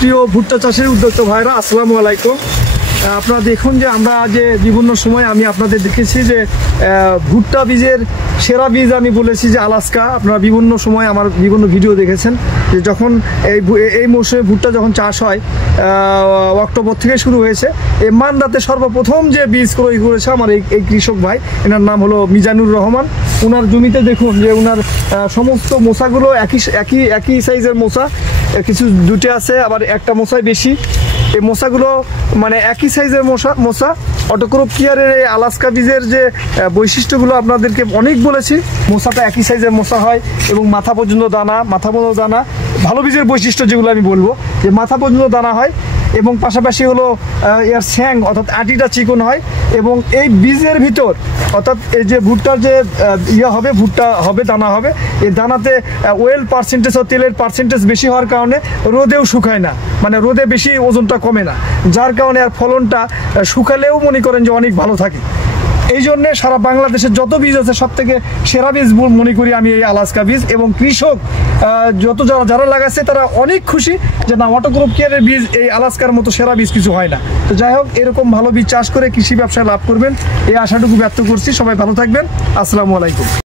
প্রিয় ভুট্টা চাষের উদ্যোক্তা ভাইরা, আসসালামু আলাইকুম। আপনারা দেখুন যে আমরা যে বিভিন্ন সময় আমি আপনাদের দেখেছি যে ভুট্টা বীজের সেরা বীজ আমি বলেছি যে আলাস্কা। আপনারা বিভিন্ন সময় আমার বিভিন্ন ভিডিও দেখেছেন যে যখন এই মৌসুমে ভুট্টা যখন চাষ হয়, অক্টোবর থেকে শুরু হয়েছে। এই মান্দাতে সর্বপ্রথম যে বীজ ক্রয় করেছে আমার এই কৃষক ভাই, এনার নাম হলো মিজানুর রহমান। ওনার জমিতে দেখুন যে ওনার সমস্ত মোচাগুলো একই সাইজের মোচা, কিছু দুটো আছে, আবার একটা মোচায় বেশি। এই মোচাগুলো মানে একই সাইজের মোচা। অটোক্রপ কেয়ারের এই আলাস্কা বীজের যে বৈশিষ্ট্যগুলো আপনাদেরকে অনেক বলেছি। মোচাটা একই সাইজের মোচা হয় এবং মাথা পর্যন্ত দানা। ভালো বীজের বৈশিষ্ট্য যেগুলো আমি বলবো যে মাথা পর্যন্ত দানা হয় এবং পাশাপাশি হলো এর স্যাং অর্থাৎ আটিটা চিকন হয়। এবং এই বীজের ভিতর অর্থাৎ এই যে ভুট্টার যে ভুট্টা হবে, দানা হবে, এই দানাতে ওয়েল পার্সেন্টেজ ও তেলের পার্সেন্টেজ বেশি হওয়ার কারণে রোদেও শুকায় না, মানে রোদে বেশি ওজনটা কমে না, যার কারণে আর ফলনটা শুকালেও মনে করেন যে অনেক ভালো থাকে। এই জন্যে সারা বাংলাদেশের যত বীজ আছে সব থেকে সেরা বীজ মনে করি আমি এই আলাস্কা বীজ। এবং কৃষক যারা লাগাচ্ছে তারা অনেক খুশি যে না, অটোক্রপ কেয়ারের বীজ এই আলাস্কার মতো সেরা বীজ কিছু হয় না। তো যাই হোক, এরকম ভালো বীজ চাষ করে কৃষি ব্যবসায় লাভ করবেন এই আশাটুকু ব্যক্ত করছি। সবাই ভালো থাকবেন। আসসালামু আলাইকুম।